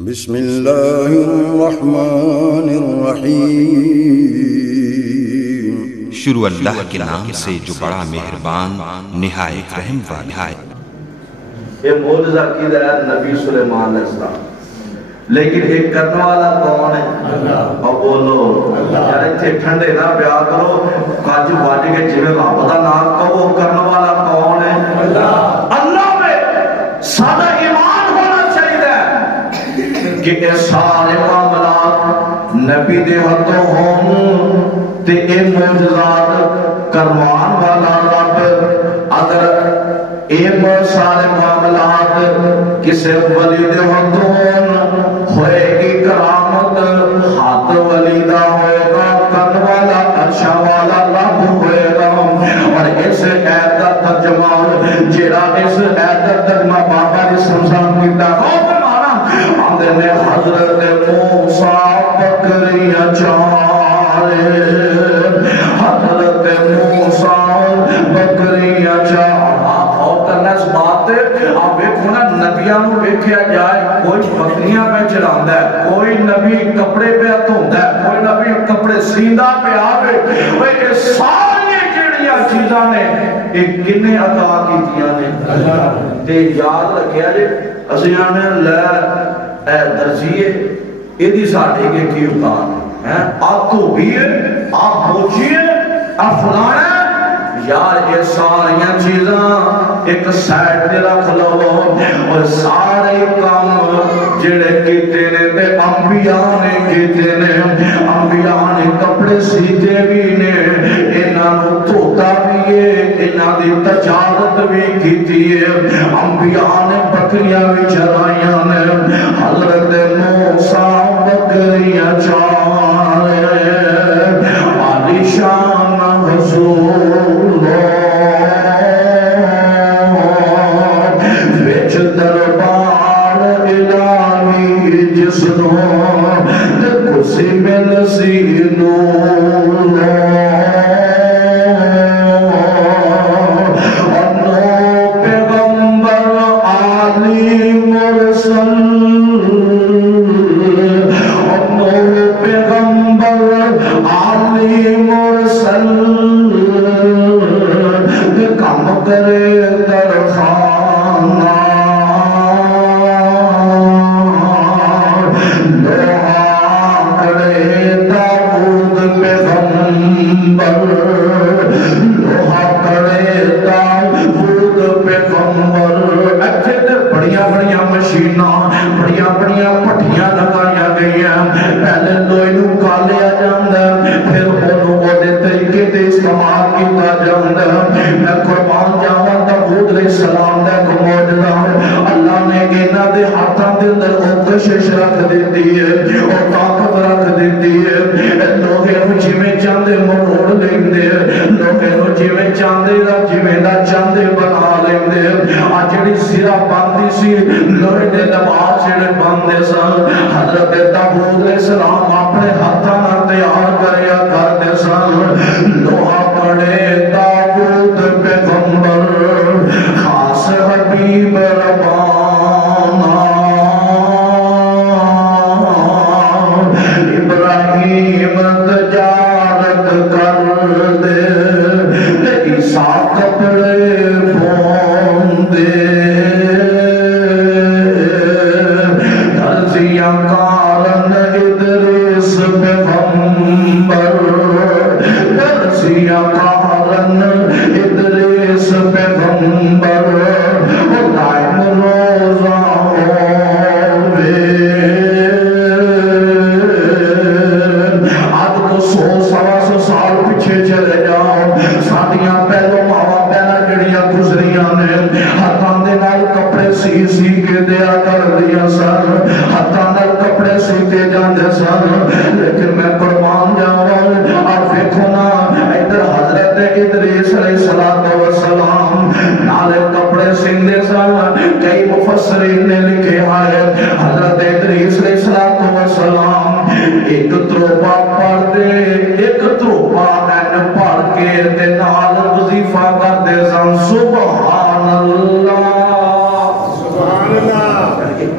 بسم اللہ الرحمن الرحیم۔ شروع اللہ کے نام سے جو بڑا مہربان نہایت رحم والا ہے۔ یہ معجزہ کیدہ ہے نبی سلیمان علیہ السلام، لیکن ایک کرنے والا کون ہے؟ اللہ۔ اور بولو یعنی تھے ٹھنڈے نہ پیا کرو، کاجو باجی کے جنہیں رابطہ نہ کہو، کرنے والا کون ہے؟ اللہ۔ اللہ میں سادہ ایمان ہونا چاہیے کہ اے سارے معاملات نبی دے ہتھوں ہوں تے اے معجزات کروان والا رب اگر اے سارے معاملات کسے ولی دے ہتھوں ہوئے گی کرامت، ہاتھ ولی دا ہوئے گا، کرن والا اچھا والا رب ہوئے گا۔ اور اس ایت دا ترجمہ جڑا اس ایت دا ترجمہ بابا نے سمجھا کیتا نے حضرت موسیٰ بکریاں چارے، حضرت موسیٰ بکریاں چارے۔ اور کرنا اس بات ہے آپ ایک ہونا نبیاں نو بیکھیا جائے، کوئی بکریاں پہ چلاندہ ہے، کوئی نبی کپڑے پہ اتھوندہ ہے، کوئی نبی کپڑے سیندہ پہ آوے، وہ یہ ساری جڑیاں چیزاں نے ایک کنے عطا کی دیا نے تے یاد رکھیا جے اسیاں نے لے اے درزیے ایدی ساٹھے کے کی اتار ہے، آپ تو بھی ہے، آپ بوچھئے، آپ فلانے یار یہ ساریاں چیزاں ایک سائٹ دے رکھ لو، اور سارے کام جڑے کیتے نے تے انبیاء نے کیتے نے، انبیاء نے کپڑے سیتے بھی نے، انہاں نو دھوتا بھی ہے، انہاں دی تجارت بھی کیتی ہے، انبیاء نے بکریاں بھی چرائیاں نے، حضرت موسیٰ بکریاں چارے، عالی شان حضور وچ دربار الہی جس نو کسی مل سی نور پیغمبر عالی مرسل، پیغمبر عالی مرسل کم کرے درخانہ، لوہا کرے داؤد پیغمبر، لوہا کرے داؤد پیغمبر۔ ایتھے تے بڑیاں بڑیاں مشیناں، بڑیاں بڑیاں پٹھیاں لگائیاں گئیاں، پہلے لوہے نوں گالیا جاندا، پھر اونوں اودے طریقے تے استعمال کیتا جاندا۔ میں قربان جاواں داؤد علیہ السلام دا ایک معجزہ اللہ نے انہاں دے ہاتھاں دے اندر او کشش رکھ دتی ہے، او طاقت رکھ دتی ہے، لوہے نوں جویں چاہندے مروڑ لیندے، لوہے نوں جویں چاہندے دا جویں دا چاہندے بنا لیندے۔ آ جڑی سرا باندھی سی لوہے دے لباس جڑے باندھے سن، حضرت داؤد علیہ السلام اپنے ہاتھاں نال تیار کریا کردے سن۔ لوہا کڑے داؤد پیغمبر خاص حبیب ربانہ ابراہیم تجارت کر دے، عیسیٰ کپڑے پوندے، درزیاں کارن ادریس پیغمبر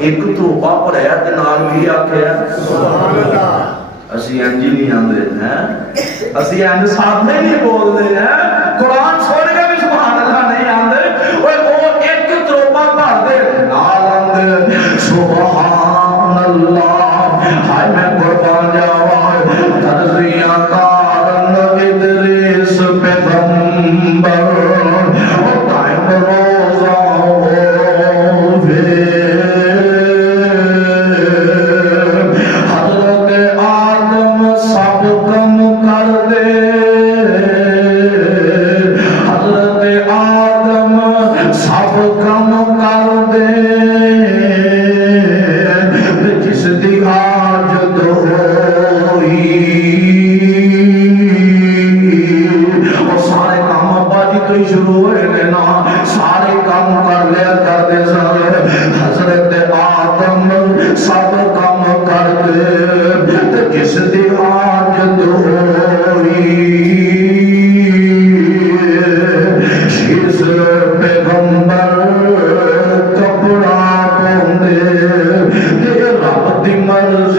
ایک تروپا پڑھیا تے نال کی آکھیا سبحان اللہ اسی انجی نہیں آندے ہیں اسی انج ساتھ نہیں بولدے ہیں قرآن سن کے بھی سبحان اللہ نہیں آندے اوے او ایک تروپا پڑھ دے نال آندے سبحان اللہ ہائے میں قربان جاواں ترزیاں کارن ادریس پیغمبر او ٹائم روزہ مرض